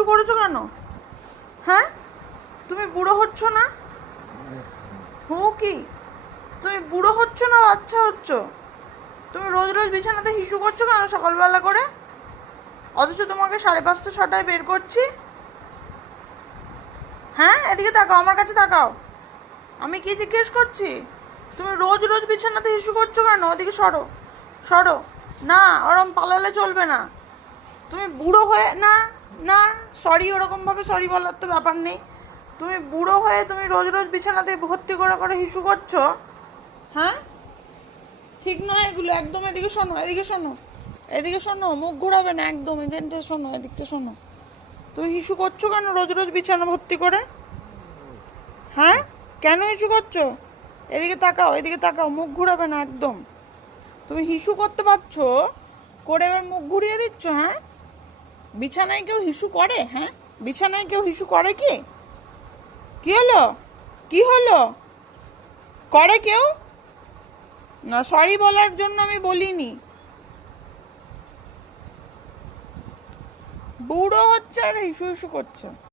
হিসু করেছো কেন? হ্যাঁ, তুমি বুড়ো হচ্ছ না? কি তুমি বুড়ো হচ্ছ না বাচ্চা হচ্ছ? তুমি রোজ রোজ বিছানাতে হিসু করছো কেন সকালবেলা করে? অথচ তোমাকে 5:30-6টায় বের করছি। হ্যাঁ, এদিকে তাকাও, আমার কাছে তাকাও। আমি কি জিজ্ঞেস করছি? তুমি রোজ রোজ বিছানাতে হিসু করছো কেন? ওদিকে সরো, সরো। না, ওরম পালালে চলবে না। তুমি বুড়ো হয়ে না, না, সরি, ওরকমভাবে সরি বলার তো ব্যাপার নেই। তুমি বুড়ো হয়ে তুমি রোজ রোজ বিছানাতে ভর্তি করে করে হিসু করছো। হ্যাঁ, ঠিক নয় এগুলো একদম। এদিকে শোনো, এদিকে শোনো, এদিকে শোনো, মুখ ঘুরাবে না একদম। এখানটা শোনো, এদিকটা শোনো। তুমি হিসু করছো কেন রোজ রোজ বিছানা ভর্তি করে? হ্যাঁ, কেন হিসু করছো? এদিকে তাকাও, এদিকে তাকাও, মুখ ঘুরাবে না একদম। তুমি হিসু করতে পারছো, করে এবার মুখ ঘুরিয়ে দিচ্ছ। হ্যাঁ, বিছানায় কেউ হিসু করে? হ্যাঁ, বিছানায় কেউ হিসু করে কি? কি হলো? কি হলো? করে কেউ? না, সরি বলার জন্য আমি বলিনি। বুড়ো হচ্ছে আর হিসু হিসু করছে।